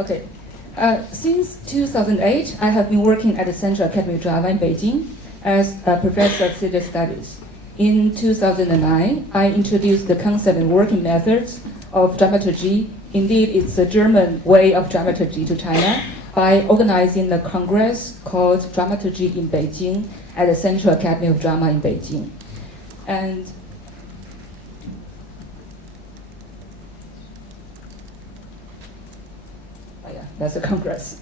Okay. Since 2008, I have been working at the Central Academy of Drama in Beijing as a professor of theater studies. In 2009, I introduced the concept and working methods of dramaturgy. Indeed, it's a German way of dramaturgy to China by organizing a congress called Dramaturgy in Beijing at the Central Academy of Drama in Beijing. And that's a congress.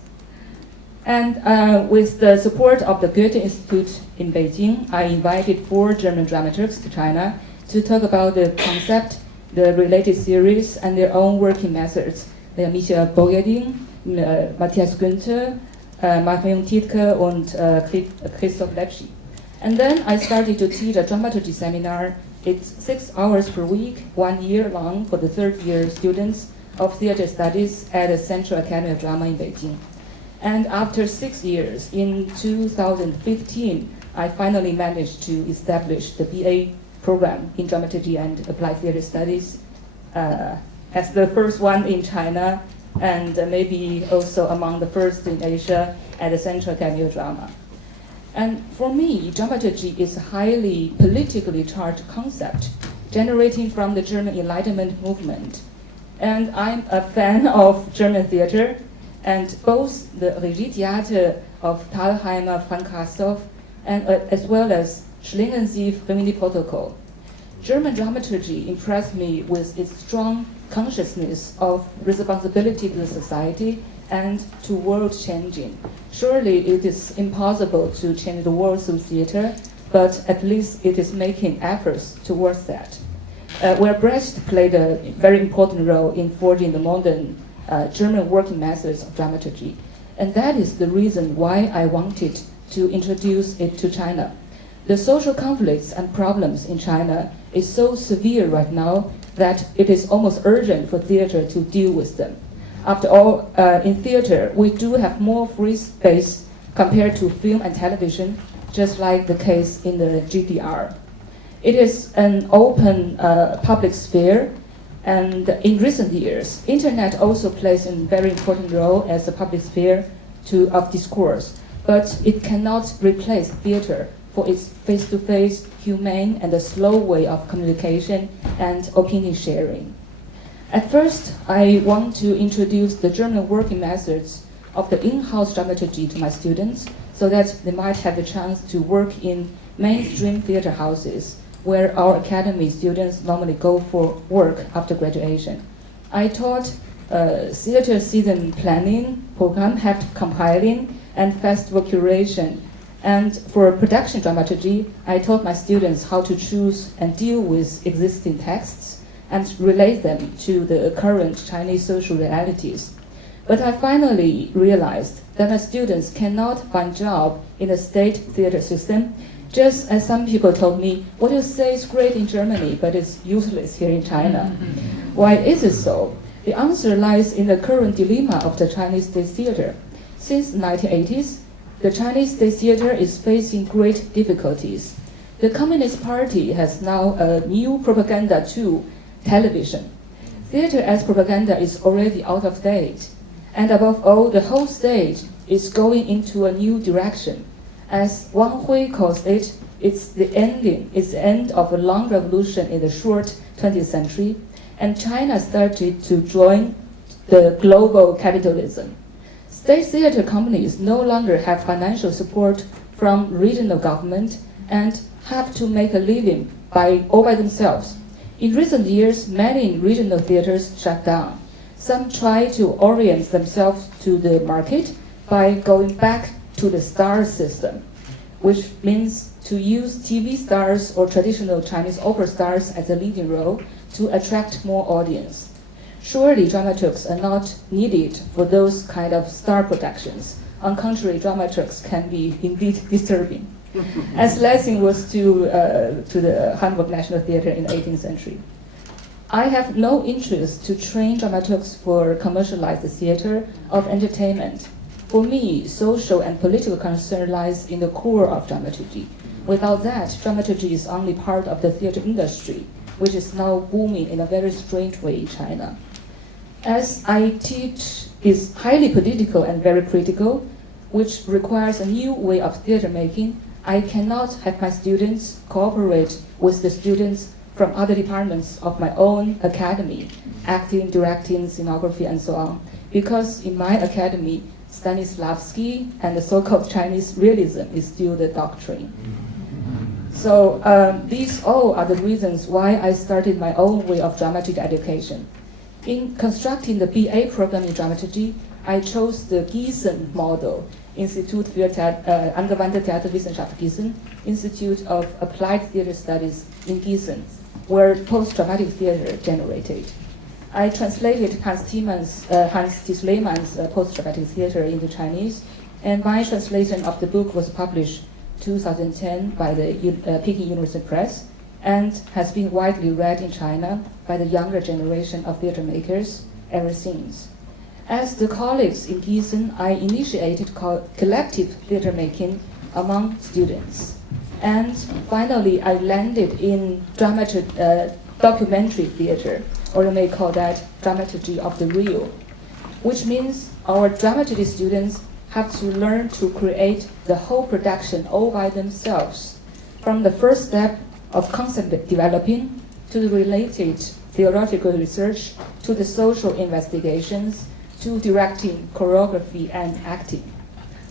And with the support of the Goethe Institute in Beijing, I invited 4 German dramaturgs to China to talk about the concept, the related theories, and their own working methods. They are Michael Bogadin, Matthias Günther, Marion Tietke, and Christoph Lepschi. And then I started to teach a dramaturgy seminar. It's 6 hours per week, 1 year long for the third-year students of theater studies at the Central Academy of Drama in Beijing. And after 6 years, in 2015, I finally managed to establish the BA program in Dramaturgy and Applied Theater Studies as the first one in China and maybe also among the first in Asia at the Central Academy of Drama. And for me, dramaturgy is a highly politically charged concept generating from the German Enlightenment movement. And I'm a fan of German theater, and both the Regietheater of Thalheimer, Frank Castorf, and as well as Schlingensief, Rimini Protocol. German dramaturgy impressed me with its strong consciousness of responsibility to the society and to world changing. Surely it is impossible to change the world through theater, but at least it is making efforts towards that. Where Brecht played a very important role in forging the modern German working methods of dramaturgy. And that is the reason why I wanted to introduce it to China. The social conflicts and problems in China is so severe right now that it is almost urgent for theater to deal with them. After all, in theater, we do have more free space compared to film and television, just like the case in the GDR. It is an open public sphere, and in recent years, internet also plays a very important role as a public sphere of discourse, but it cannot replace theater for its face-to-face, humane, and a slow way of communication and opinion sharing. At first, I want to introduce the German working methods of the in-house dramaturgy to my students so that they might have the chance to work in mainstream theater houses where our academy students normally go for work after graduation. I taught theater season planning, program heft compiling, and festival curation. And for production dramaturgy, I taught my students how to choose and deal with existing texts and relate them to the current Chinese social realities. But I finally realized that my students cannot find job in the state theater system, just as some people told me, what you say is great in Germany, but it's useless here in China. Why is it so? The answer lies in the current dilemma of the Chinese state theater. Since the 1980s, the Chinese state theater is facing great difficulties. The Communist Party has now a new propaganda tool, television. Theater as propaganda is already out of date. And above all, the whole stage is going into a new direction. As Wang Hui calls it, it's the end of a long revolution in the short 20th century, and China started to join the global capitalism. State theater companies no longer have financial support from regional government and have to make a living all by themselves. In recent years, many regional theaters shut down. Some try to orient themselves to the market by going back to the star system, which means to use TV stars or traditional Chinese opera stars as a leading role to attract more audience. Surely dramaturgs are not needed for those kind of star productions. On the contrary, dramaturgs can be indeed disturbing, as Lessing was to the Hamburg National Theatre in the 18th century. I have no interest to train dramaturgs for commercialized theater of entertainment. For me, social and political concern lies in the core of dramaturgy. Without that, dramaturgy is only part of the theater industry, which is now booming in a very strange way in China. As I teach is highly political and very critical, which requires a new way of theater making, I cannot have my students cooperate with the students from other departments of my own academy, acting, directing, scenography, and so on. Because in my academy, Stanislavski and the so-called Chinese realism is still the doctrine. So these all are the reasons why I started my own way of dramatic education. In constructing the BA program in dramaturgy, I chose the Gießen model, Institut für Angewandte Theaterwissenschaft Gießen, Institute of Applied Theater Studies in Gießen, where post-dramatic theater generated. I translated Hans Tiesleyman's post-dramatic theater into Chinese, and my translation of the book was published 2010 by the Peking University Press and has been widely read in China by the younger generation of theater makers ever since. As the colleagues in Gießen, I initiated collective theater making among students. And finally, I landed in documentary theater, or you may call that dramaturgy of the real, which means our dramaturgy students have to learn to create the whole production all by themselves, from the first step of concept developing to the related theoretical research to the social investigations to directing, choreography, and acting.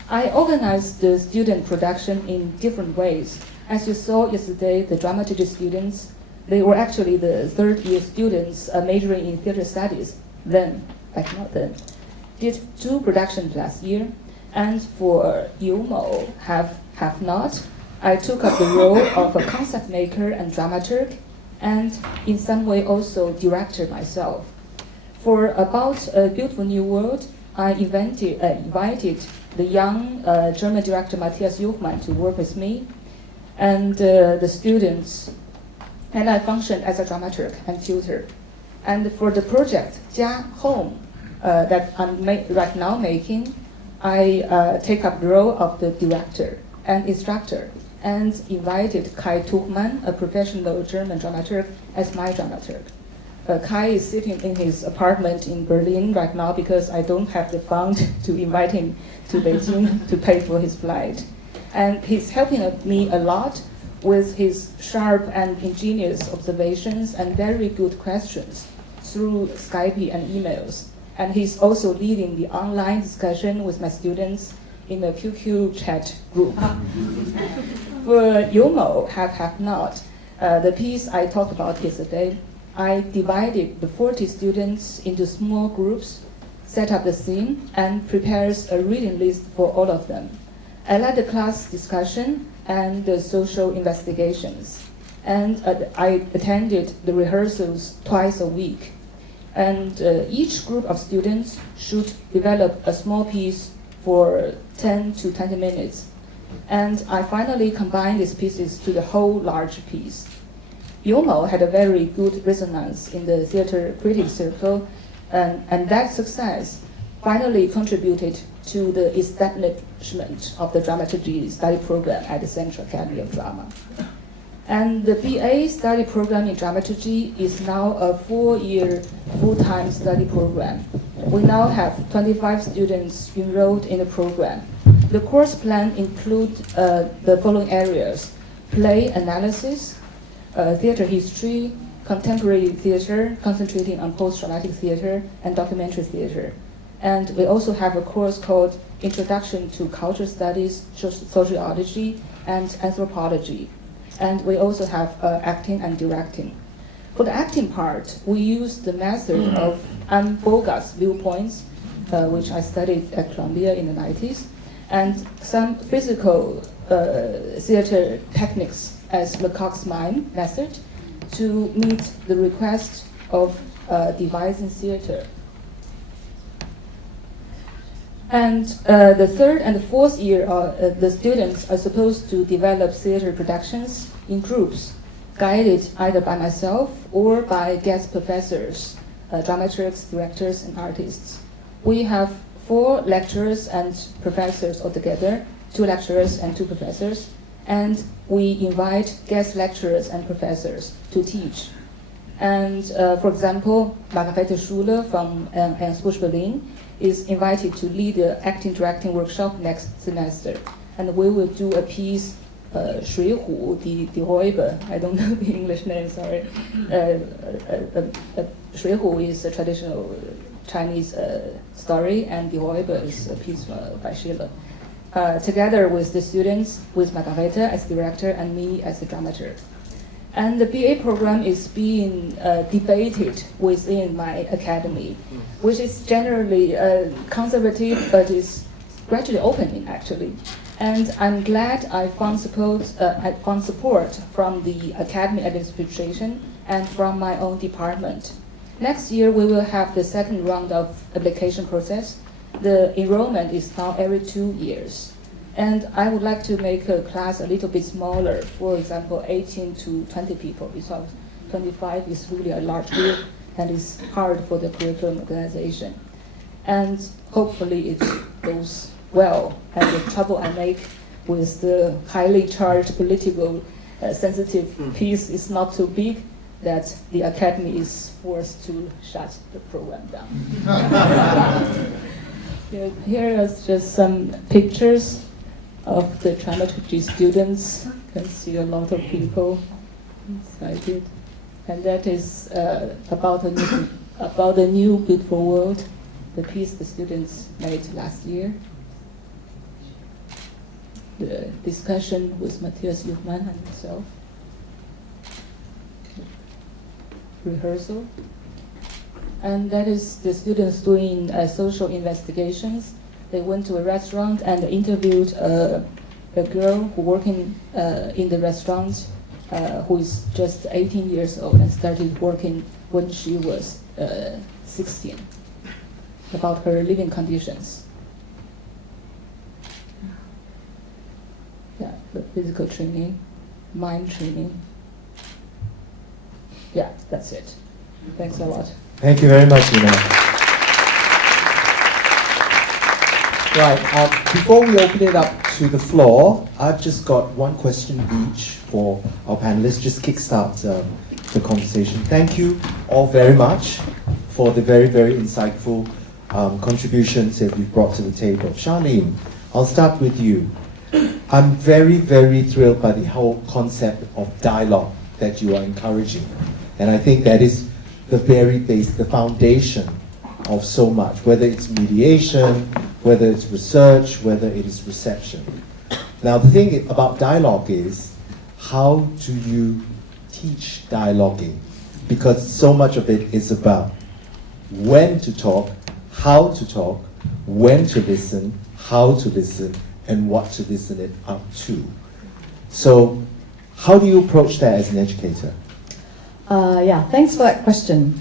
I organized the student production in different ways. As you saw yesterday, the dramaturgy students, they were actually the third-year students majoring in theater studies then, back not then, did 2 productions last year. And for Yumo, have not, I took up the role of a concept maker and dramaturg, and in some way also director myself. For About a Beautiful New World, I invited the young German director Matthias Juchmann to work with me, and the students, and I functioned as a dramaturg and tutor. And for the project Jia Home that I'm right now making, I take up the role of the director and instructor, and invited Kai Tuchmann, a professional German dramaturg, as my dramaturg. Kai is sitting in his apartment in Berlin right now because I don't have the fund to invite him to Beijing to pay for his flight. And he's helping me a lot with his sharp and ingenious observations and very good questions through Skype and emails. And he's also leading the online discussion with my students in the QQ chat group. For Yomo, have not, the piece I talked about yesterday, I divided the 40 students into small groups, set up the scene, and prepares a reading list for all of them. I led the class discussion and the social investigations, and I attended the rehearsals twice a week. And each group of students should develop a small piece for 10 to 20 minutes. And I finally combined these pieces to the whole large piece. Yomo had a very good resonance in the theater critics circle, and that success finally contributed to the establishment of the Dramaturgy Study Program at the Central Academy of Drama. And the BA study program in dramaturgy is now a 4-year full-time study program. We now have 25 students enrolled in the program. The course plan includes the following areas: play analysis, theater history, contemporary theater, concentrating on post-dramatic theater, and documentary theater. And we also have a course called Introduction to Culture Studies, Sociology, and Anthropology. And we also have acting and directing. For the acting part, we use the method of Anne Bogart's viewpoints, which I studied at Columbia in the 90s, and some physical theater techniques as Lecoq's mime method to meet the request of devising theater. And the 3rd and the 4th year, the students are supposed to develop theater productions in groups, guided either by myself or by guest professors, dramaturgs, directors, and artists. We have 4 lecturers and professors altogether, 2 lecturers and 2 professors, and we invite guest lecturers and professors to teach. And for example, Margarete Schule from Ernst Busch Berlin is invited to lead the acting directing workshop next semester. And we will do a piece, 水浒 die Räuber. I don't know the English name, sorry. 水浒 is a traditional Chinese story, and die Räuber is a piece by Schiller. Together with the students, with Margarete as director and me as the dramaturg. And the BA program is being debated within my academy, which is generally conservative, but is gradually opening actually. And I'm glad I found support from the academy administration and from my own department. Next year we will have the second round of application process. The enrollment is now every 2 years. And I would like to make a class a little bit smaller, for example, 18 to 20 people, because 25 is really a large group and it's hard for the curriculum organization. And hopefully it goes well, and the trouble I make with the highly charged political sensitive piece is not too big that the academy is forced to shut the program down. Here is just some pictures of the dramaturgy students. You can see a lot of people excited. And that is about a new beautiful world, the piece the students made last year. The discussion with Matthias Juchmann and myself. Rehearsal. And that is the students doing social investigations. They went to a restaurant and interviewed a girl who working in the restaurant, who is just 18 years old and started working when she was 16, about her living conditions. Yeah, the physical training, mind training. Yeah, that's it. Thanks a lot. Thank you very much, Yinan. Right, before we open it up to the floor, I've just got one question each for our panelists, just kickstart the conversation. Thank you all very much for the very, very insightful contributions that you've brought to the table. Charlene, I'll start with you. I'm very, very thrilled by the whole concept of dialogue that you are encouraging. And I think that is the very base, the foundation of so much, whether it's mediation, whether it's research, whether it is reception. Now, the thing about dialogue is, how do you teach dialoguing? Because so much of it is about when to talk, how to talk, when to listen, how to listen, and what to listen it up to. So, how do you approach that as an educator? Yeah, thanks for that question.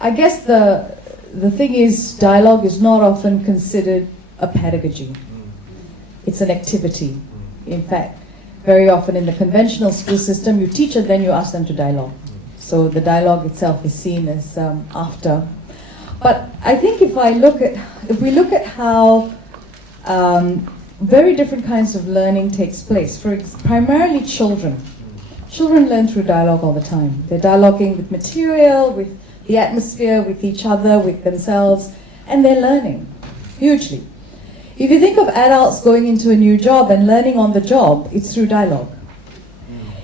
I guess the thing is, dialogue is not often considered a pedagogy. It's an activity. In fact, very often in the conventional school system, you teach and then you ask them to dialogue. So the dialogue itself is seen as after. But I think if we look at how very different kinds of learning takes place, primarily children. Children learn through dialogue all the time. They're dialoguing with material, with the atmosphere, with each other, with themselves, and they're learning hugely. If you think of adults going into a new job and learning on the job, it's through dialogue.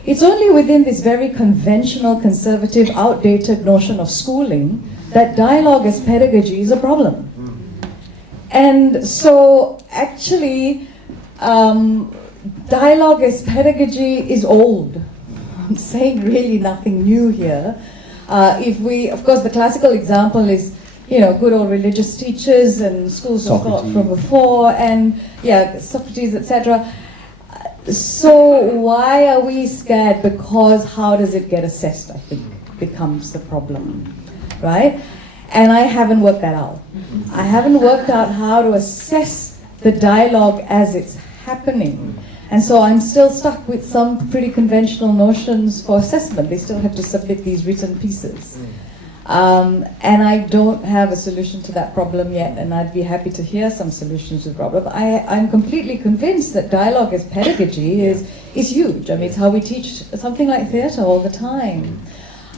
It's only within this very conventional, conservative, outdated notion of schooling that dialogue as pedagogy is a problem. And so actually, dialogue as pedagogy is old. I'm saying really nothing new here. Of course, the classical example is, good old religious teachers and schools of thought from before, and Socrates, etc. So why are we scared? Because how does it get assessed, I think, becomes the problem, right? And I haven't worked that out. I haven't worked out how to assess the dialogue as it's happening. And so I'm still stuck with some pretty conventional notions for assessment. They still have to submit these written pieces. And I don't have a solution to that problem yet, and I'd be happy to hear some solutions to the problem. I'm completely convinced that dialogue as pedagogy is huge. I mean, it's how we teach something like theatre all the time.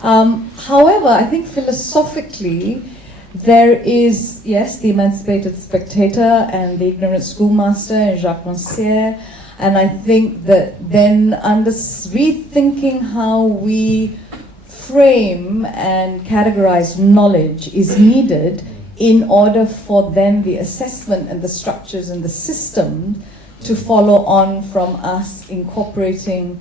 However, I think philosophically, There is, yes, the emancipated spectator and the ignorant schoolmaster and Jacques Rancière, and I think that then rethinking how we frame and categorize knowledge is needed in order for then the assessment and the structures and the system to follow on from us incorporating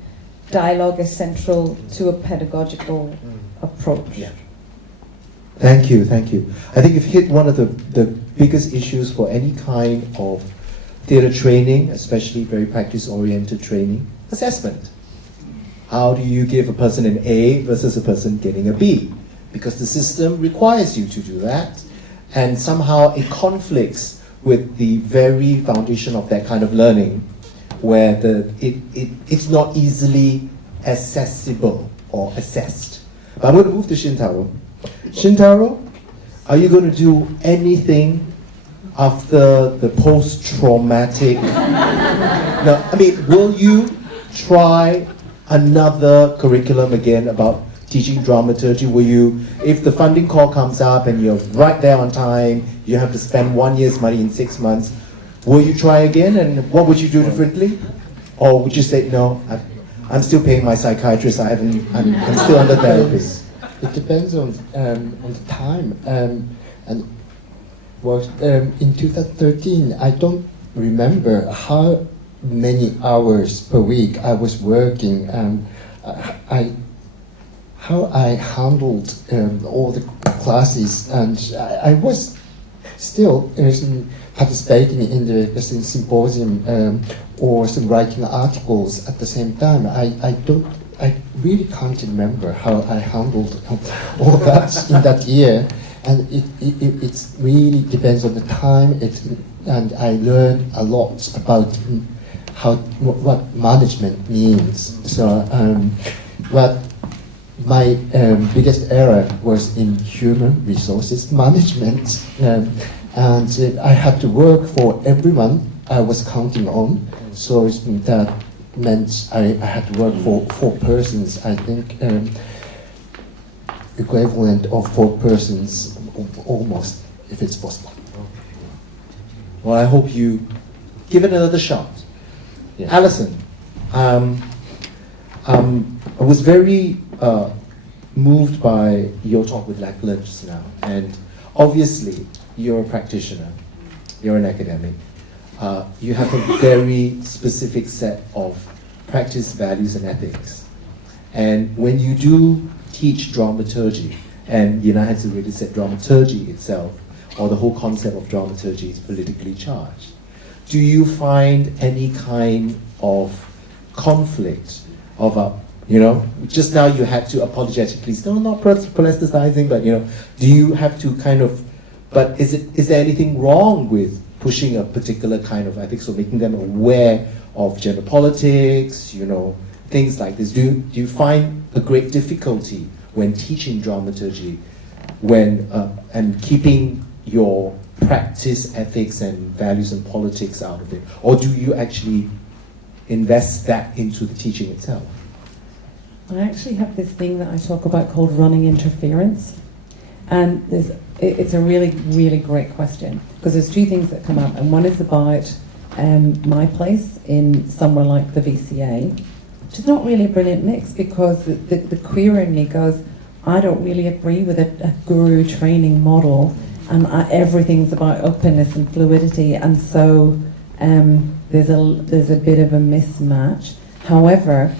dialogue as central to a pedagogical approach. Yeah. Thank you, thank you. I think you've hit one of the biggest issues for any kind of theatre training, especially very practice-oriented training, assessment. How do you give a person an A versus a person getting a B? Because the system requires you to do that, and somehow it conflicts with the very foundation of that kind of learning, where it's not easily accessible or assessed. But I'm going to move to Shintaro. Shintaro, are you going to do anything after the post-traumatic? No, I mean, will you try another curriculum again about teaching dramaturgy? Will you, if the funding call comes up and you're right there on time, you have to spend 1 year's money in 6 months, will you try again, and what would you do differently? Or would you say, no, I'm still paying my psychiatrist, I'm still under therapist? It depends on the time. And in 2013, I don't remember how many hours per week I was working. How I handled all the classes, and I was still participating in the Symposium or some writing articles at the same time. I really can't remember how I handled all that in that year, and it really depends on the time. And I learned a lot about what management means. So, what my biggest error was in human resources management, and I had to work for everyone I was counting on. So that meant I had to work for 4 persons, I think, equivalent of 4 persons, almost, if it's possible. Well, I hope you give it another shot. Yeah. Alison, I was very moved by your talk with Lachlan just now, and obviously you're a practitioner, you're an academic. You have a very specific set of practice values and ethics. And when you do teach dramaturgy, and Yinan has already said dramaturgy itself, or the whole concept of dramaturgy is politically charged, do you find any kind of conflict of just now you had to apologetically say, no, not proselytizing, but do you have to kind of, but is there anything wrong with pushing a particular kind of ethics or making them aware of gender politics, things like this? Do you find a great difficulty when teaching dramaturgy, and keeping your practice ethics and values and politics out of it? Or do you actually invest that into the teaching itself? I actually have this thing that I talk about called running interference. And it's a really, really great question, because there's 2 things that come up, and one is about my place in somewhere like the VCA, which is not really a brilliant mix, because the queer in me goes, I don't really agree with a guru training model, and everything's about openness and fluidity, and so there's a bit of a mismatch. However,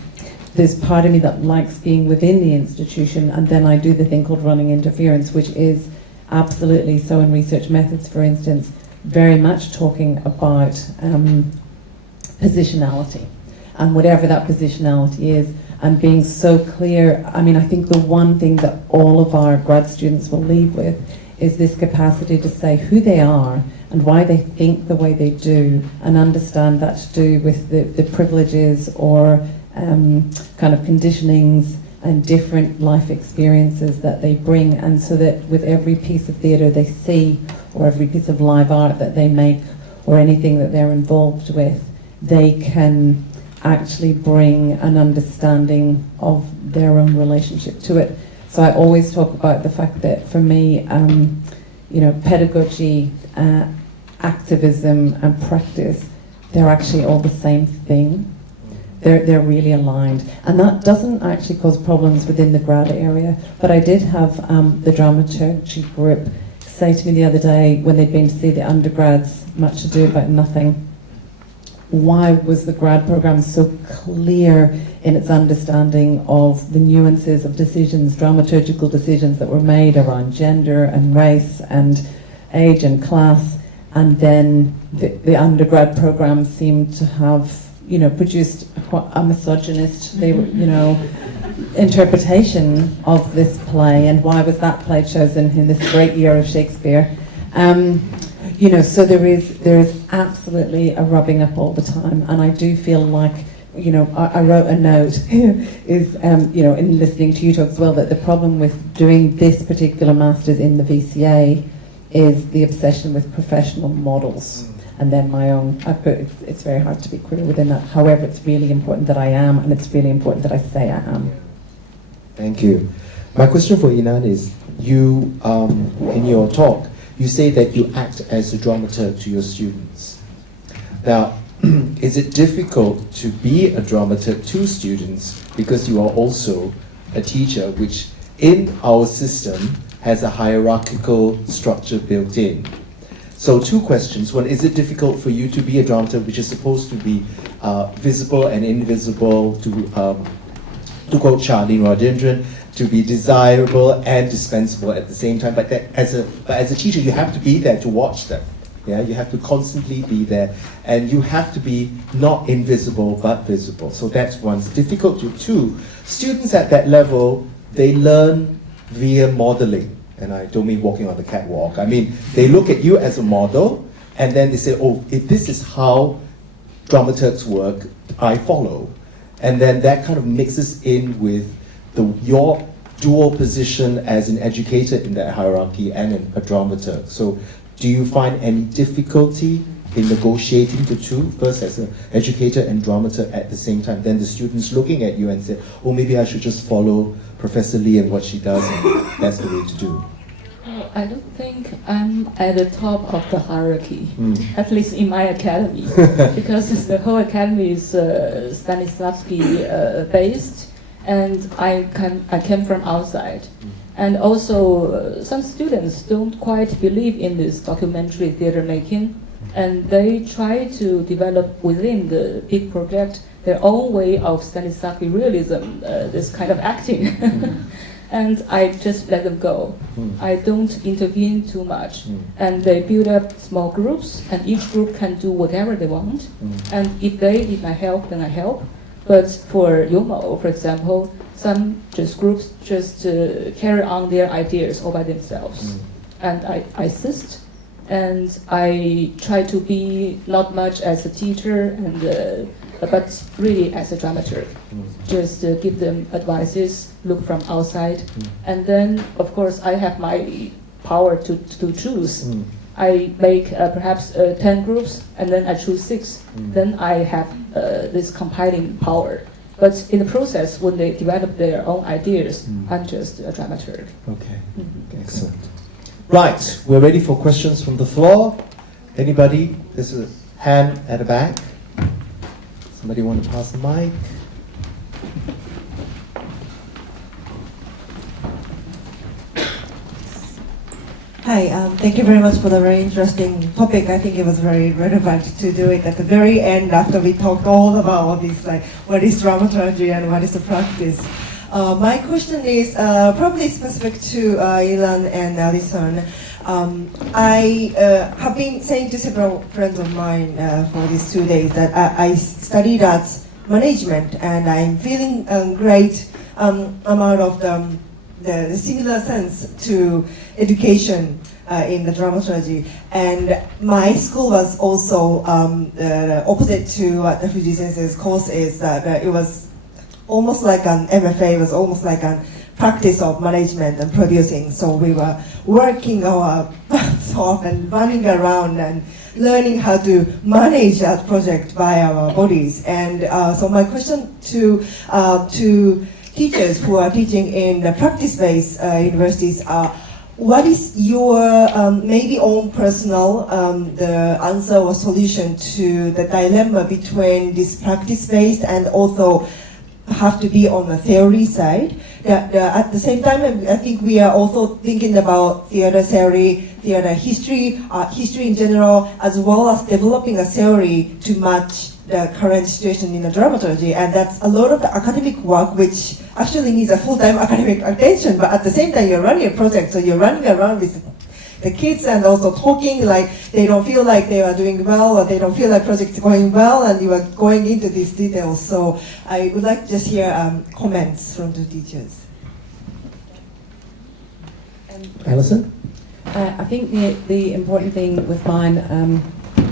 there's part of me that likes being within the institution, and then I do the thing called running interference, which is absolutely, so in research methods, for instance, very much talking about positionality, and whatever that positionality is, and being so clear. I mean, I think the one thing that all of our grad students will leave with is this capacity to say who they are and why they think the way they do, and understand that to do with the privileges or kind of conditionings and different life experiences that they bring, and so that with every piece of theatre they see, or every piece of live art that they make, or anything that they're involved with, they can actually bring an understanding of their own relationship to it. So I always talk about the fact that for me, pedagogy, activism, and practice, they're actually all the same thing. They're really aligned, and that doesn't actually cause problems within the grad area. But I did have the Dramaturgy group say to me the other day, when they'd been to see the undergrads, much ado about nothing, why was the grad program so clear in its understanding of the nuances of decisions, dramaturgical decisions that were made around gender and race and age and class, and then the undergrad program seemed to have produced a misogynist, interpretation of this play, and why was that play chosen in this great year of Shakespeare? So there is absolutely a rubbing up all the time, and I do feel like, I wrote a note, is, in listening to you talk as well, that the problem with doing this particular master's in the VCA is the obsession with professional models. And then my own, it's very hard to be queer within that. However, it's really important that I am, and it's really important that I say I am. Thank you. My question for Yinan is, you, in your talk, you say that you act as a dramaturg to your students. Now, is it difficult to be a dramaturg to students because you are also a teacher, which in our system has a hierarchical structure built in? So 2 questions. One, is it difficult for you to be a dramaturg, which is supposed to be visible and invisible, to quote Charlene Rodindran, to be desirable and dispensable at the same time? But as a teacher, you have to be there to watch them. Yeah, you have to constantly be there, and you have to be not invisible but visible. So that's one. It's difficult to 2. Students at that level, they learn via modeling. And I don't mean walking on the catwalk. I mean, they look at you as a model, and then they say, oh, if this is how dramaturgs work, I follow. And then that kind of mixes in with your dual position as an educator in that hierarchy and a dramaturg. So do you find any difficulty in negotiating the 2, first as an educator and dramaturg at the same time, then the students looking at you and say, oh, maybe I should just follow Professor Lee and what she does, and that's the way to do? I don't think I'm at the top of the hierarchy, at least in my academy, because the whole academy is Stanislavski based, and I came from outside. And also, some students don't quite believe in this documentary theater making, and they try to develop within the big project their own way of Stanislavski realism, this kind of acting. And I just let them go. I don't intervene too much. And they build up small groups, and each group can do whatever they want. And if they need my help, then I help. But for Yomo, for example, some groups just carry on their ideas all by themselves. And I assist, and I try to be not much as a teacher, and but really as a dramaturg. Just give them advices, look from outside, and then of course I have my power to choose. I make perhaps 10 groups, and then I choose 6. Then I have this compiling power. But in the process, when they develop their own ideas, I'm just a dramaturg. Okay, excellent. Right, we're ready for questions from the floor. Anybody? There's a hand at the back. Somebody want to pass the mic? Hi, thank you very much for the very interesting topic. I think it was very relevant to do it at the very end after we talked all about all this, like what is dramaturgy and what is the practice. My question is probably specific to Yinan and Alison. I have been saying to several friends of mine for these 2 days that I studied arts management, and I'm feeling a great amount of the similar sense to education in the dramaturgy. And my school was also opposite to what the Fuji Sensei's course is, that it was almost like an MFA, was almost like a practice of management and producing. So we were working our butts off and running around and learning how to manage that project by our bodies. And so my question to teachers who are teaching in the practice-based universities are, what is your maybe own personal the answer or solution to the dilemma between this practice-based and also have to be on the theory side? That at the same time, I think we are also thinking about theater theory, theater history, history in general, as well as developing a theory to match the current situation in the dramaturgy. And that's a lot of the academic work which actually needs a full-time academic attention, but at the same time you're running a project, so you're running around with the kids and also talking like they don't feel like they are doing well, or they don't feel like project is going well, and you are going into these details. So I would like to just hear comments from the teachers. Alison? I think the important thing with mine,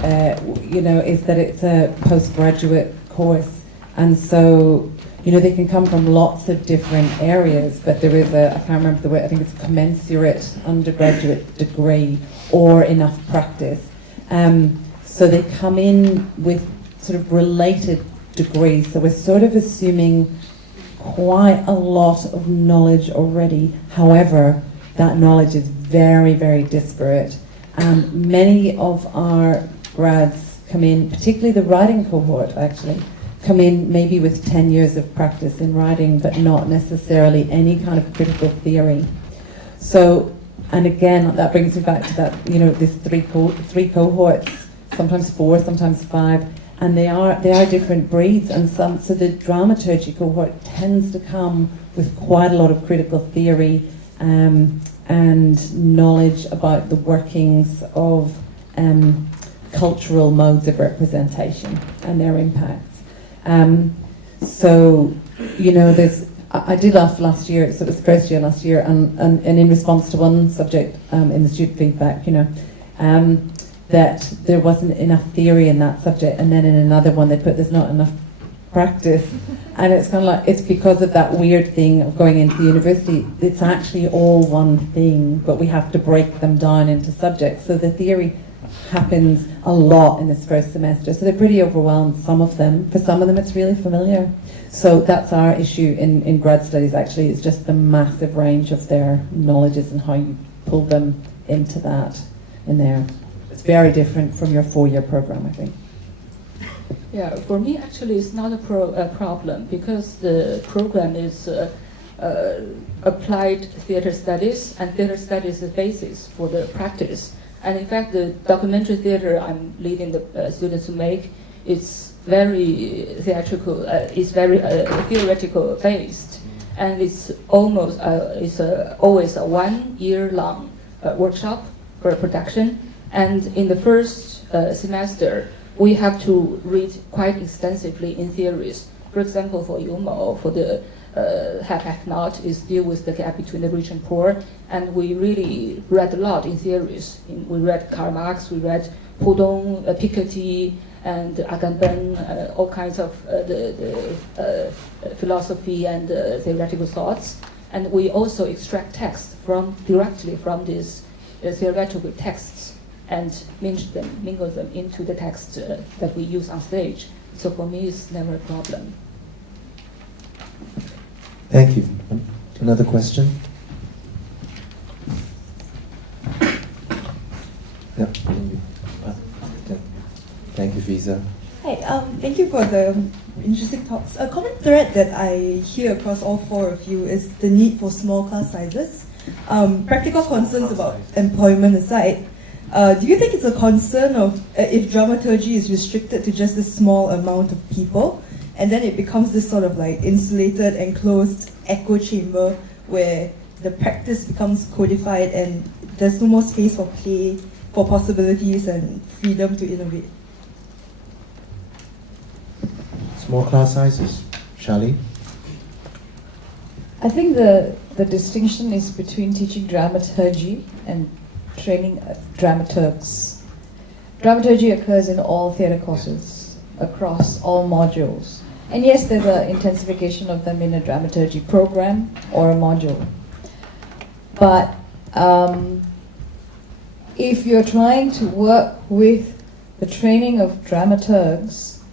is that it's a postgraduate course, and so they can come from lots of different areas, but there is I can't remember the word, I think it's commensurate undergraduate degree or enough practice. So they come in with sort of related degrees, so we're sort of assuming quite a lot of knowledge already. However, that knowledge is very, very disparate. And many of our grads come in, particularly the writing cohort actually, come in maybe with 10 years of practice in writing, but not necessarily any kind of critical theory. So, and again, that brings me back to that, this three cohorts, sometimes 4, sometimes 5, and they are different breeds, and so the dramaturgy cohort tends to come with quite a lot of critical theory and knowledge about the workings of cultural modes of representation and their impacts. I did last year, so it was the first year last year, and in response to one subject in the student feedback, that there wasn't enough theory in that subject, and then in another one they put there's not enough practice, and it's kind of like, it's because of that weird thing of going into the university. It's actually all one thing, but we have to break them down into subjects. So the theory happens a lot in this first semester, so they're pretty overwhelmed, some of them. For some of them it's really familiar. So that's our issue in grad studies actually, is just the massive range of their knowledges and how you pull them into that in there. It's very different from your 4-year program, I think. Yeah, for me actually it's not a problem, because the program is applied theater studies, and theater studies is the basis for the practice. And in fact, the documentary theater I'm leading the students to make is very theatrical, is very theoretical based, and it's almost always a 1-year-long workshop for production. And in the first semester, we have to read quite extensively in theories. For example, for Yumo, for the have not is deal with the gap between the rich and poor, and we really read a lot in theories. We read Karl Marx, we read Proudhon, Piketty, and Agamben, all kinds of the philosophy and theoretical thoughts. And we also extract text directly from these theoretical texts and mingle them into the text that we use on stage. So for me, it's never a problem. Thank you. Another question? Yeah. Thank you, Visa. Hi, thank you for the interesting talks. A common thread that I hear across all 4 of you is the need for small class sizes. Practical concerns about employment aside, do you think it's a concern of if dramaturgy is restricted to just a small amount of people, and then it becomes this sort of like insulated, enclosed echo chamber where the practice becomes codified and there's no more space for play, for possibilities and freedom to innovate? Small class sizes. Charlie? I think the distinction is between teaching dramaturgy and training dramaturgs. Dramaturgy occurs in all theatre courses, across all modules. And yes, there's an intensification of them in a dramaturgy program or a module. But if you're trying to work with the training of dramaturgs,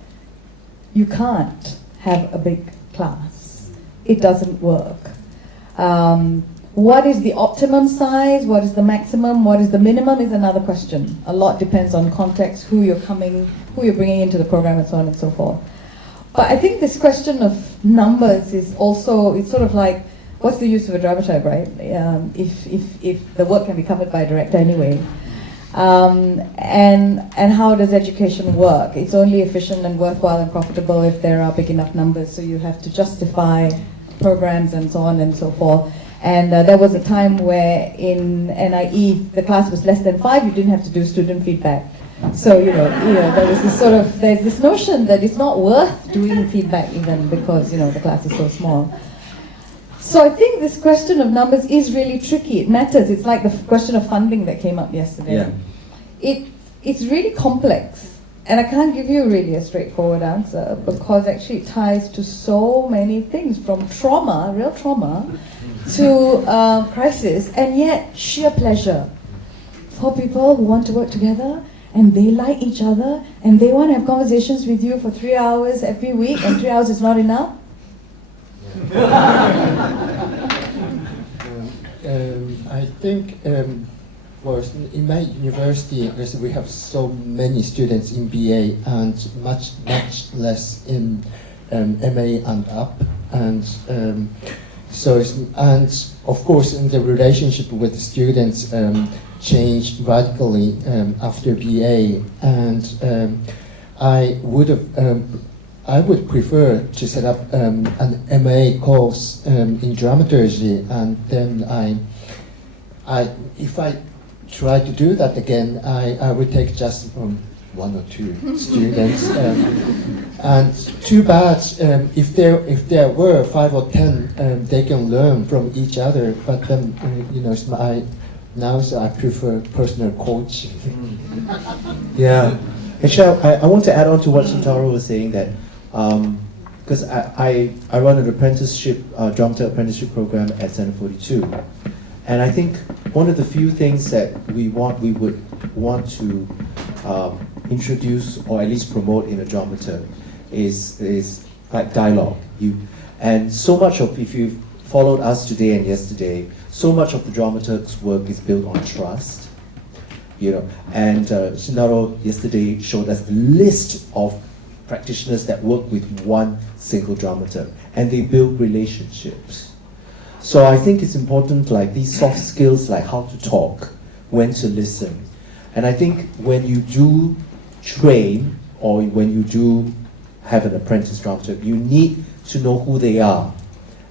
you can't have a big class. It doesn't work. What is the optimum size? What is the maximum? What is the minimum is another question. A lot depends on context, who you're bringing into the program, and so on and so forth. But I think this question of numbers is also, it's sort of like, what's the use of a dramaturg, right? If the work can be covered by a director anyway. And how does education work? It's only efficient and worthwhile and profitable if there are big enough numbers, so you have to justify programs and so on and so forth. And there was a time where in NIE, the class was less than 5, you didn't have to do student feedback. So, there was there's this notion that it's not worth doing feedback even because, the class is so small. So I think this question of numbers is really tricky. It matters. It's like the question of funding that came up yesterday. Yeah. It's really complex. And I can't give you really a straightforward answer because actually it ties to so many things, from trauma, real trauma, to crisis, and yet sheer pleasure. For people who want to work together and they like each other and they want to have conversations with you for 3 hours every week, and 3 hours is not enough. I think in my university, we have so many students in BA and much less in MA and up, and and of course, the relationship with the students changed radically after BA, and I would prefer to set up an MA course in dramaturgy, and then if I try to do that again, I would take just 1 or 2 students, and too bad if there were 5 or 10, they can learn from each other. But then so I prefer personal coaching. Yeah. Actually, I want to add on to what Shintaro was saying, that because I run an apprenticeship, dramaturg apprenticeship program at Center 42, and I think one of the few things that we would want to introduce or at least promote in a dramaturg is like dialogue. And so much of, if you've followed us today and yesterday, so much of the dramaturg's work is built on trust. And Shintaro yesterday showed us a list of practitioners that work with one single dramaturg, and they build relationships. So I think it's important, like these soft skills, like how to talk, when to listen. And I think when you do train, or when you do have an apprentice dramaturg, you need to know who they are,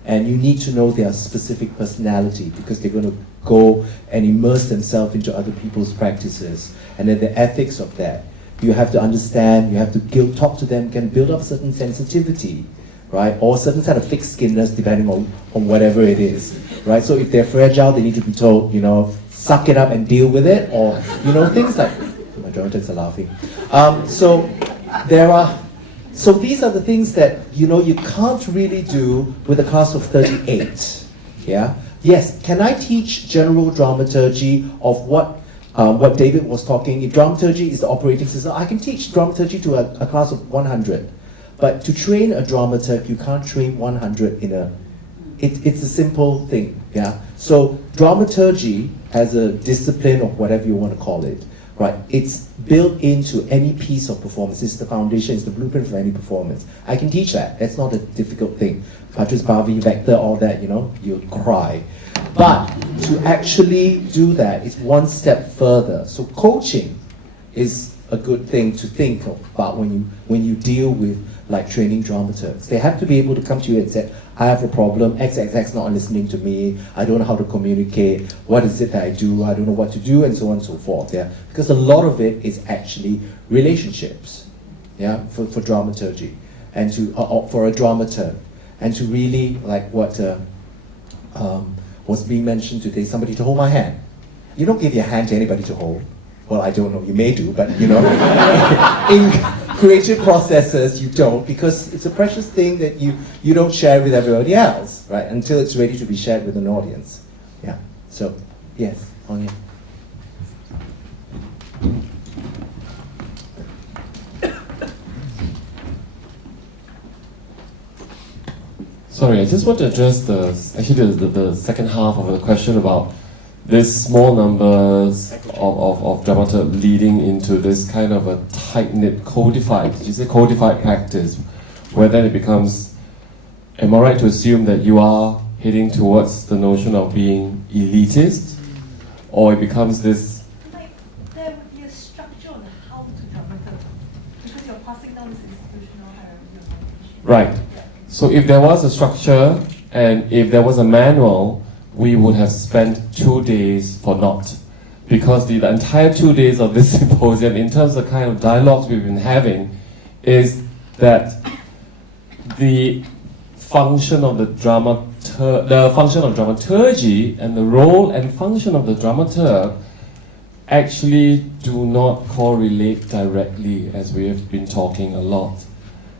and you need to know their specific personality, because they're going to go and immerse themselves into other people's practices, and then the ethics of that. You have to understand, you have to talk to them, can build up certain sensitivity, right? Or certain kind of thick-skinnedness, depending on whatever it is, right? So if they're fragile, they need to be told, suck it up and deal with it, or, things like, my dramatists are laughing. So these are the things that, you can't really do with a class of 38, yeah? Yes, can I teach general dramaturgy of what David was talking? If dramaturgy is the operating system, I can teach dramaturgy to a class of 100. But to train a dramaturg, you can't train 100 it's a simple thing, yeah? So dramaturgy as a discipline, or whatever you want to call it, right? It's built into any piece of performance. It's the foundation, it's the blueprint for any performance. I can teach that. That's not a difficult thing. Patrice Barbie, vector, all that, you'll cry. But to actually do that, it's one step further. So coaching is a good thing to think about when you deal with like training dramaturgs. They have to be able to come to you and say, I have a problem, XXX not listening to me, I don't know how to communicate, what is it that I do, I don't know what to do, and so on and so forth, yeah? Because a lot of it is actually relationships, yeah, for dramaturgy, and for a dramaturg, and to really, like what was being mentioned today, somebody to hold my hand. You don't give your hand to anybody to hold. Well, I don't know, you may do, but in creative processes, you don't, because it's a precious thing that you don't share with everybody else, right? Until it's ready to be shared with an audience. Yeah. So, yes, on you. Sorry, I just want to address the second half of the question about these small numbers of dramaturg leading into this kind of a tight-knit codified, did you say codified practice, where then it becomes, am I right to assume that you are heading towards the notion of being elitist, or it becomes this... Like, there would be a structure on how to dramaturg, because you're passing down this institutional hierarchy of knowledge. Right. Yeah. So if there was a structure, and if there was a manual, we would have spent 2 days for naught. Because the entire 2 days of this symposium, in terms of the kind of dialogues we've been having, is that the function of the function of dramaturgy and the role and function of the dramaturg actually do not correlate directly, as we have been talking a lot.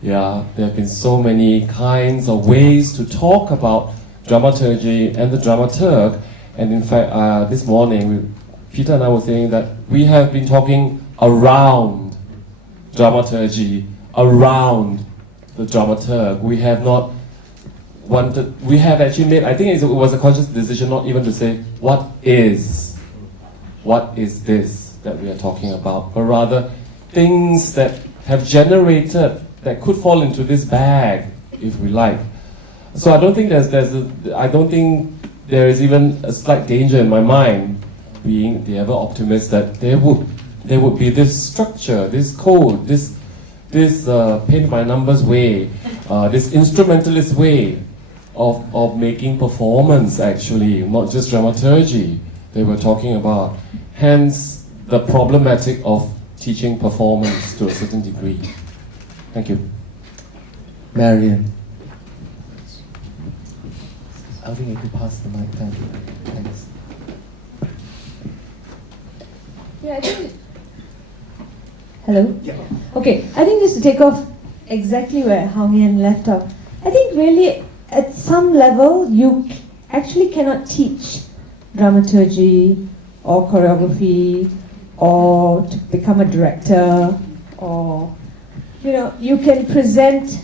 Yeah, there have been so many kinds of ways to talk about dramaturgy and the dramaturg, and in fact, this morning, Peter and I were saying that we have been talking around dramaturgy, around the dramaturg. We have not wanted, we have actually made, I think it was a conscious decision not even to say, what is this that we are talking about, but rather things that have generated, that could fall into this bag, if we like. So I don't think I don't think there is even a slight danger in my mind, being the ever optimist, that there would be this structure, this code, this paint by numbers way, this instrumentalist way of making performance, actually, not just dramaturgy they were talking about. Hence the problematic of teaching performance to a certain degree. Thank you. Marion. I think if you pass the mic, thank you. Thanks. Yeah, I think. Hello? Yeah. Okay, I think just to take off exactly where Hong Yan left off, I think really at some level you actually cannot teach dramaturgy or choreography or to become a director, or, you know, you can present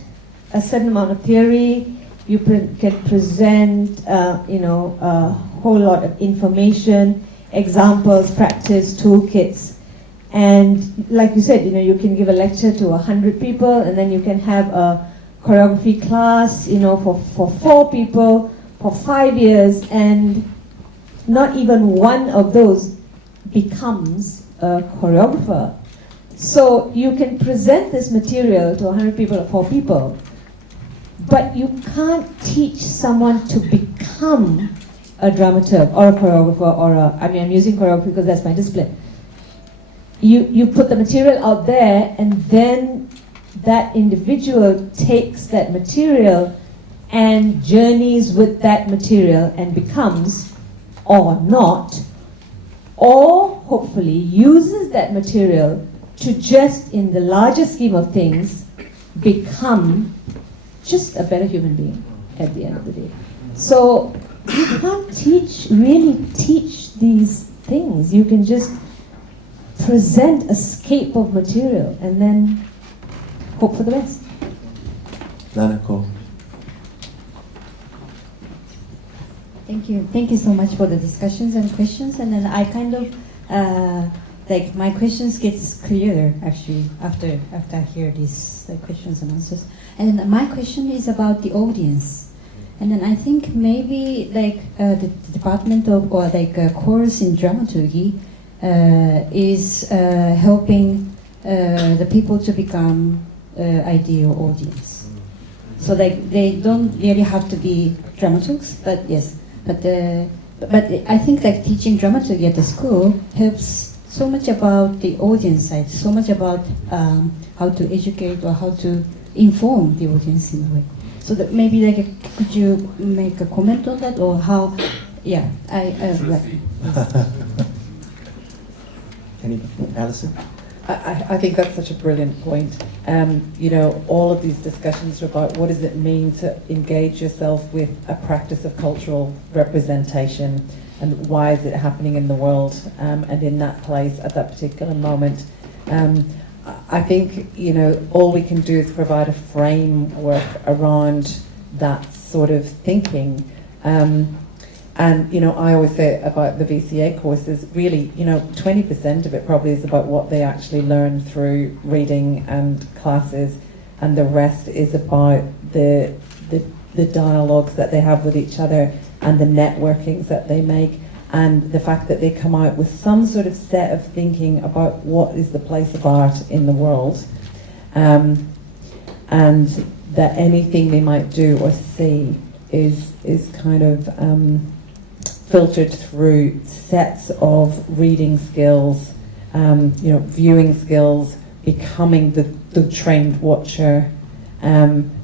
a certain amount of theory, you can present, a whole lot of information, examples, practice, toolkits. And like you said, you can give a lecture to 100 people, and then you can have a choreography class, for 4 people for 5 years, and not even one of those becomes a choreographer. So you can present this material to 100 people or 4 people, but you can't teach someone to become a dramaturg or a choreographer I'm using choreography because that's my discipline. You put the material out there, and then that individual takes that material and journeys with that material and becomes, or not, or hopefully uses that material to just, in the larger scheme of things, become just a better human being at the end of the day. So you can't really teach these things. You can just present a scape of material and then hope for the best. Nanako. Thank you. Thank you so much for the discussions and questions. And then I kind of, my questions gets clearer actually after I hear these questions and answers. And then my question is about the audience. And then I think maybe the department of, or a course in dramaturgy is helping the people to become ideal audience. So they don't really have to be dramaturgs, but yes. But I think teaching dramaturgy at the school helps so much about the audience side, so much about how to educate or how to inform the audience in a way. So that maybe could you make a comment on that, or how? Yeah, Alison? I think that's such a brilliant point. All of these discussions are about what does it mean to engage yourself with a practice of cultural representation, and why is it happening in the world and in that place at that particular moment. I think all we can do is provide a framework around that sort of thinking. And, you know, I always say about the VCA courses, really, you know, 20% of it probably is about what they actually learn through reading and classes, and the rest is about the dialogues that they have with each other and the networkings that they make, and the fact that they come out with some sort of set of thinking about what is the place of art in the world, and that anything they might do or see is kind of filtered through sets of reading skills, you know, viewing skills, becoming the trained watcher,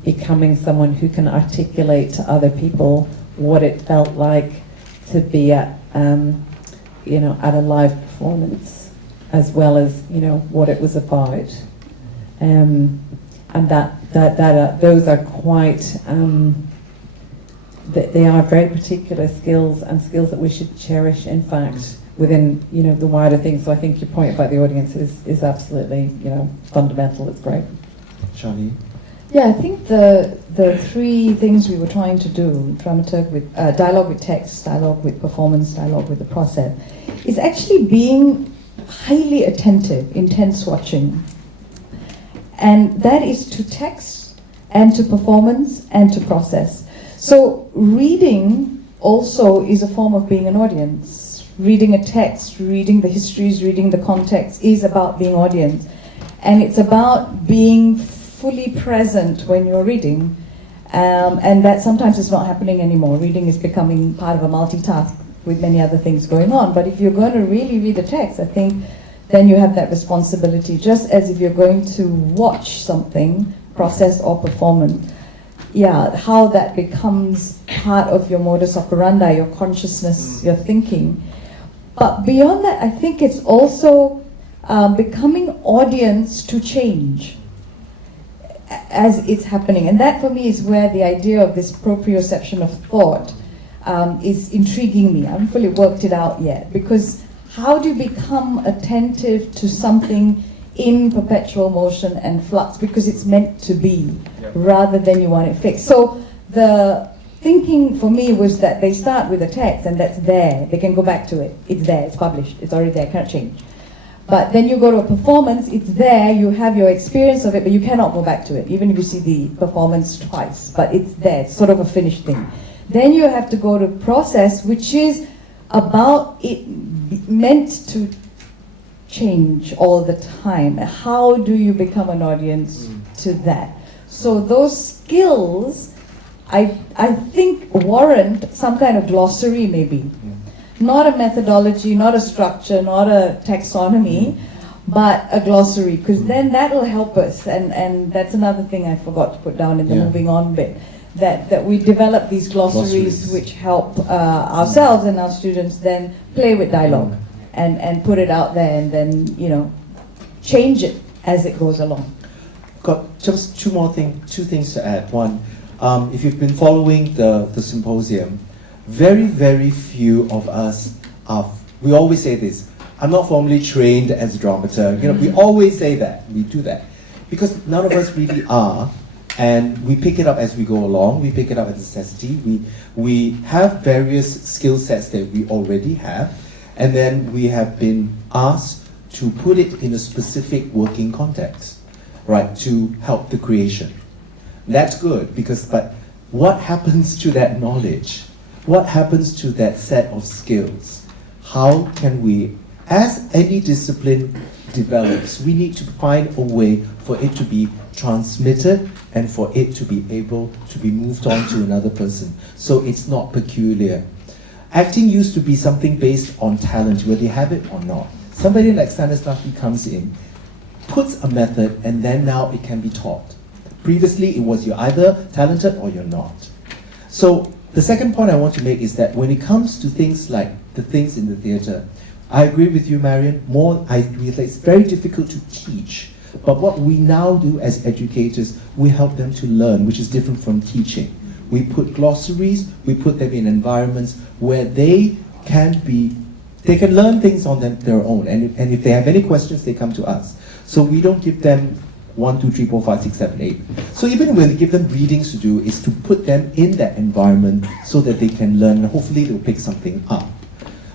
becoming someone who can articulate to other people what it felt like to be at, you know, at a live performance, as well as, you know, what it was about, and those are quite. They are very particular skills, and skills that we should cherish, in fact, within, you know, the wider thing. So I think your point about the audience is absolutely, you know, fundamental. It's great. Charlie? Yeah, I think the three things we were trying to do, dramaturg with dialogue with text, dialogue with performance, dialogue with the process, is actually being highly attentive, intense watching. And that is to text and to performance and to process. So reading also is a form of being an audience. Reading a text, reading the histories, reading the context is about being audience. And it's about being fully present when you're reading. And that sometimes is not happening anymore. Reading is becoming part of a multitask with many other things going on. But if you're going to really read the text, I think then you have that responsibility. Just as if you're going to watch something, process or performance, yeah, how that becomes part of your modus operandi, your consciousness, your thinking. But beyond that, I think it's also becoming audience to change as it's happening. And that for me is where the idea of this proprioception of thought is intriguing me. I haven't fully worked it out yet, because how do you become attentive to something in perpetual motion and flux, because it's meant to be, rather than you want it fixed. So the thinking for me was that they start with a text and that's there. They can go back to it. It's there, it's published, it's already there, can't change. But then you go to a performance, it's there, you have your experience of it, but you cannot go back to it, even if you see the performance twice. But it's there, it's sort of a finished thing. Then you have to go to process, which is about it meant to change all the time. How do you become an audience to that? So those skills, I think, warrant some kind of glossary maybe. Not a methodology, not a structure, not a taxonomy, but a glossary, because then that will help us. And that's another thing I forgot to put down in the moving on bit, that we develop these glossaries which help ourselves and our students then play with dialogue. And put it out there, and then, you know, change it as it goes along. Got just two things to add. One, if you've been following the symposium, very, very few of us are, we always say this, I'm not formally trained as a dramaturg. You know, we always say that, we do that. Because none of us really are, and we pick it up as we go along, we pick it up as necessity, we have various skill sets that we already have, and then we have been asked to put it in a specific working context, right, to help the creation. That's good, but what happens to that knowledge? What happens to that set of skills? How can we, as any discipline develops, we need to find a way for it to be transmitted and for it to be able to be moved on to another person, so it's not peculiar. Acting used to be something based on talent, whether you have it or not. Somebody like Stanislavski comes in, puts a method, and then now it can be taught. Previously, it was you're either talented or you're not. So the second point I want to make is that when it comes to things like the things in the theatre, I agree with you, Marion. It's very difficult to teach. But what we now do as educators, we help them to learn, which is different from teaching. We put glossaries, we put them in environments where they can learn things on their own. And if they have any questions, they come to us. So we don't give them 1, 2, 3, 4, 5, 6, 7, 8. So even when we give them readings to do, is to put them in that environment so that they can learn, and hopefully they'll pick something up.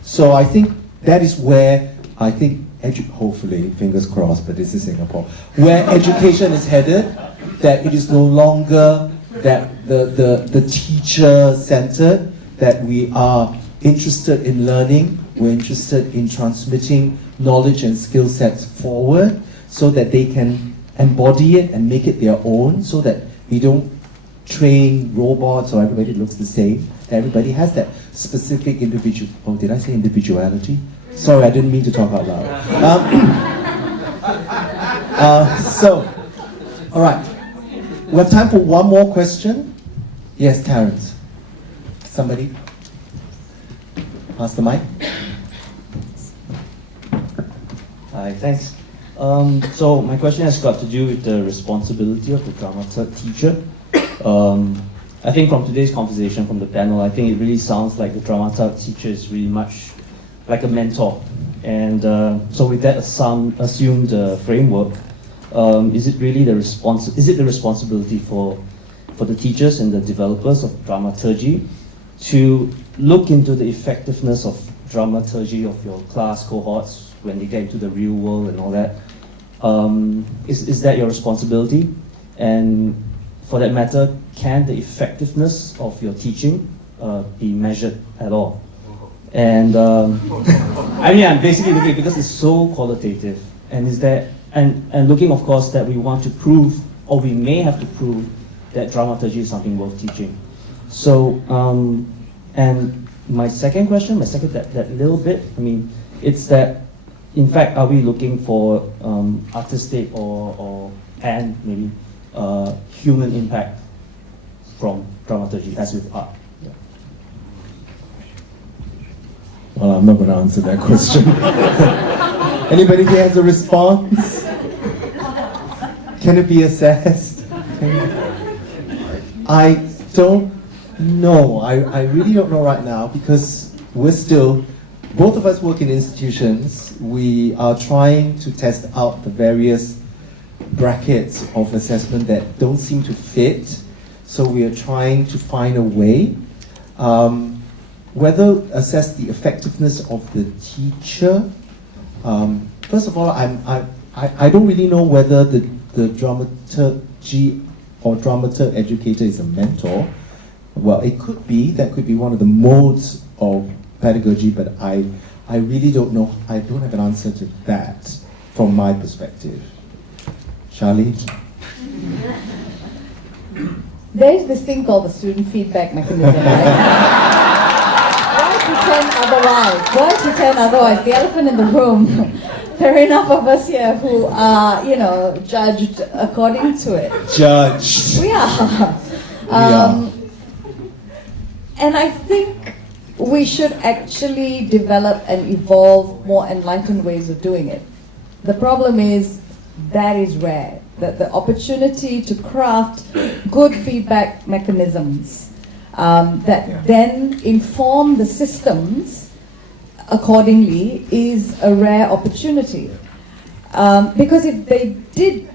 So I think that is where I think, hopefully, fingers crossed, but this is Singapore, where education is headed, that it is no longer that the teacher-centered, that we are interested in learning, we're interested in transmitting knowledge and skill sets forward so that they can embody it and make it their own, so that we don't train robots or everybody looks the same. Everybody has that specific individual. Oh, did I say individuality? Sorry, I didn't mean to talk out loud. All right. We have time for one more question. Yes, Terence. Somebody? Pass the mic. Hi, thanks. So my question has got to do with the responsibility of the dramaturg teacher. I think from today's conversation from the panel, I think it really sounds like the dramaturg teacher is really much like a mentor. And so with that assumed framework, is it really the responsibility for the teachers and the developers of dramaturgy to look into the effectiveness of dramaturgy of your class cohorts when they get into the real world and all that? Is that your responsibility? And for that matter, can the effectiveness of your teaching be measured at all? And I mean, I'm basically looking because it's so qualitative, and looking, of course, that we want to prove, or we may have to prove, that dramaturgy is something worth teaching. So, and my second question, that little bit, I mean, it's that, in fact, are we looking for artistic and maybe human impact from dramaturgy, as with art? Yeah. Well, I'm not going to answer that question. Anybody here has a response? Can it be assessed? I don't know. I really don't know right now, because we're still, both of us work in institutions. We are trying to test out the various brackets of assessment that don't seem to fit. So we are trying to find a way. Whether assess the effectiveness of the teacher. First of all, I don't really know whether the dramaturgy or dramaturg educator is a mentor. Well, it could be. That could be one of the modes of pedagogy, but I really don't know. I don't have an answer to that from my perspective. Charlie? There's this thing called the student feedback mechanism, right? Why pretend otherwise? The elephant in the room. There are enough of us here who are, judged according to it. Judged. We are. And I think we should actually develop and evolve more enlightened ways of doing it. The problem is that is rare. That the opportunity to craft good feedback mechanisms that then inform the systems accordingly is a rare opportunity. Because if they did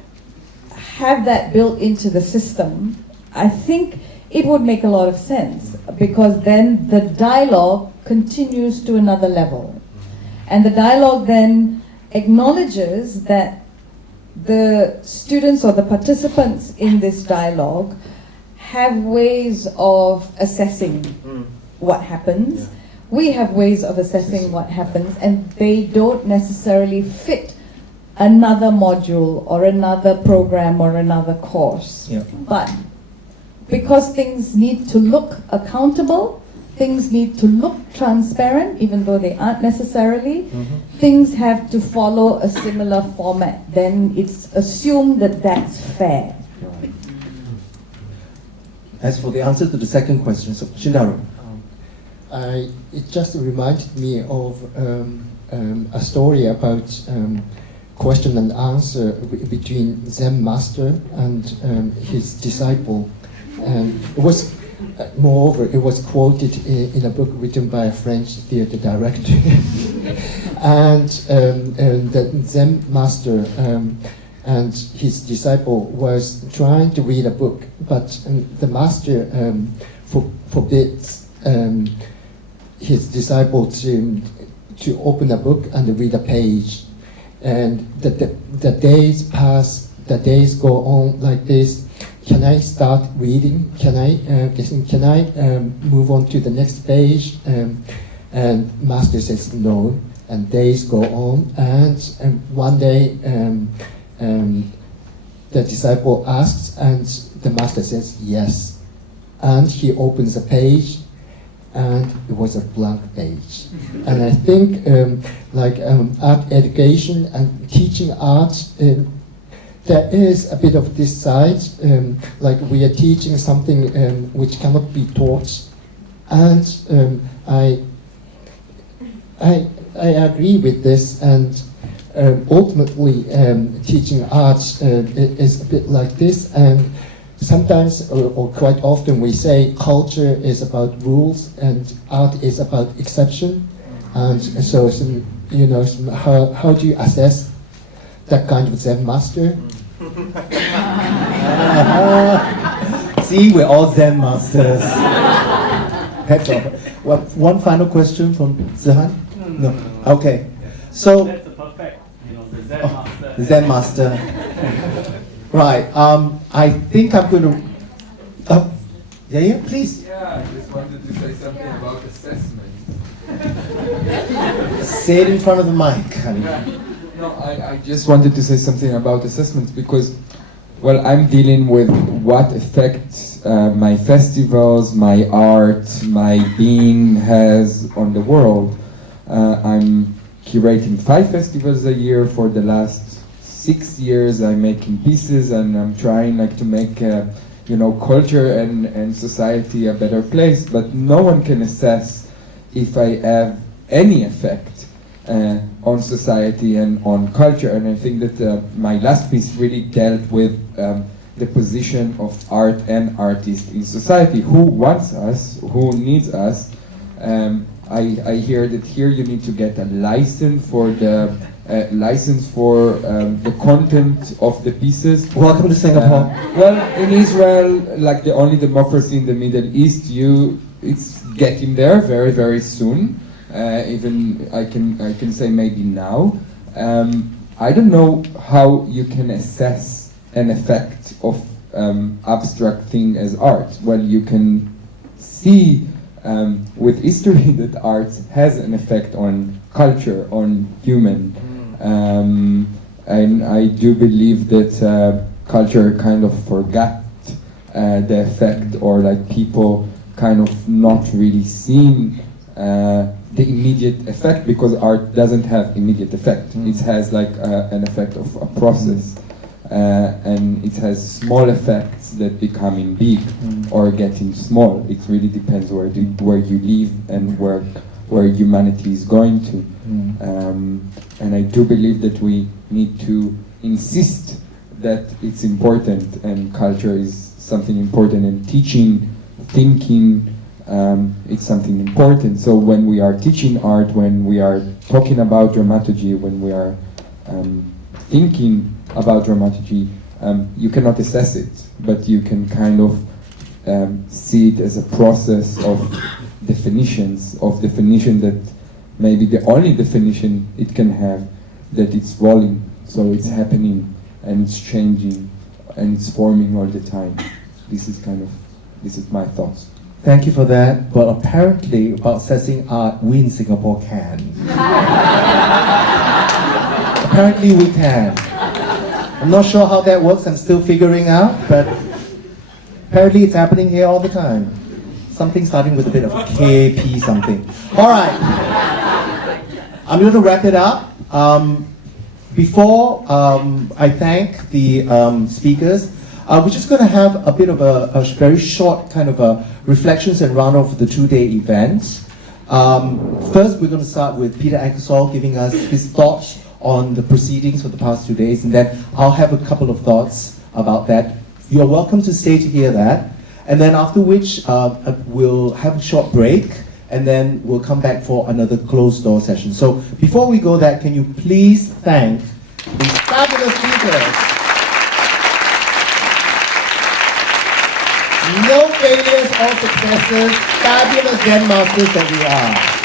have that built into the system, I think it would make a lot of sense, because then the dialogue continues to another level. And the dialogue then acknowledges that the students or the participants in this dialogue have ways of assessing what happens. Yeah. We have ways of assessing what happens, and they don't necessarily fit another module or another program or another course. Yeah. But because things need to look accountable, things need to look transparent, even though they aren't necessarily, things have to follow a similar format. Then it's assumed that that's fair. Right. As for the answer to the second question, so Shindaro. It just reminded me of a story about question and answer between Zen master and his disciple. And it was, moreover, it was quoted in a book written by a French theater director. And the Zen master and his disciple was trying to read a book, but the master forbids his disciple to open a book and read a page. And the days pass, the days go on like this. Can I start reading? Can I move on to the next page? And master says no, and days go on. And one day the disciple asks, and the master says yes. And he opens a page, and it was a blank page. And I think art education and teaching art, there is a bit of this side, like we are teaching something which cannot be taught. And I agree with this, and ultimately teaching art is a bit like this. And sometimes, or quite often, we say culture is about rules and art is about exception. And so, how do you assess that kind of Zen master? See, we're all Zen masters. Heads off. Well, one final question from Zihan? No. Okay. So. That's the perfect, the Zen master. The Zen master. Right. I think I'm going to. Yeah, please. Yeah, I just wanted to say something about assessment. Say it in front of the mic, honey. Yeah. No, I just wanted to say something about assessments because, well, I'm dealing with what affects my festivals, my art, my being has on the world. I'm curating 5 festivals a year for the last 6 years. I'm making pieces and I'm trying to make culture and society a better place, but no one can assess if I have any effect on society and on culture. And I think that my last piece really dealt with the position of art and artists in society. Who wants us? Who needs us? I hear that here you need to get a license for the content of the pieces. Welcome to Singapore. Well, in Israel, like the only democracy in the Middle East, it's getting there very, very soon. Even I can say maybe now. I don't know how you can assess an effect of abstract thing as art. Well, you can see with history that art has an effect on culture, on human. And I do believe that culture kind of forgot the effect, or like people kind of not really seeing the immediate effect, because art doesn't have immediate effect. It has like an effect of a process, and it has small effects that becoming big or getting small. It really depends where you live and where humanity is going to. And I do believe that we need to insist that it's important, and culture is something important, and teaching, thinking, it's something important. So when we are teaching art, when we are talking about dramaturgy, when we are thinking about dramaturgy, you cannot assess it, but you can kind of see it as a process of definition that maybe the only definition it can have, that it's rolling, so it's happening and it's changing and it's forming all the time. This is my thoughts. Thank you for that. But apparently, about assessing art, we in Singapore can. Apparently, we can. I'm not sure how that works. I'm still figuring out, but apparently, it's happening here all the time. Something starting with a bit of KP something. All right. I'm going to wrap it up. Before I thank the speakers, we're just going to have a bit of a very short kind of a reflections and round off the 2-day event. First, we're going to start with Peter Ackersall giving us his thoughts on the proceedings for the past 2 days, and then I'll have a couple of thoughts about that. You're welcome to stay to hear that. And then after which, we'll have a short break, and then we'll come back for another closed-door session. So before we go there, can you please thank these fabulous speakers? No failures, all successes. Fabulous Zen masters that we are.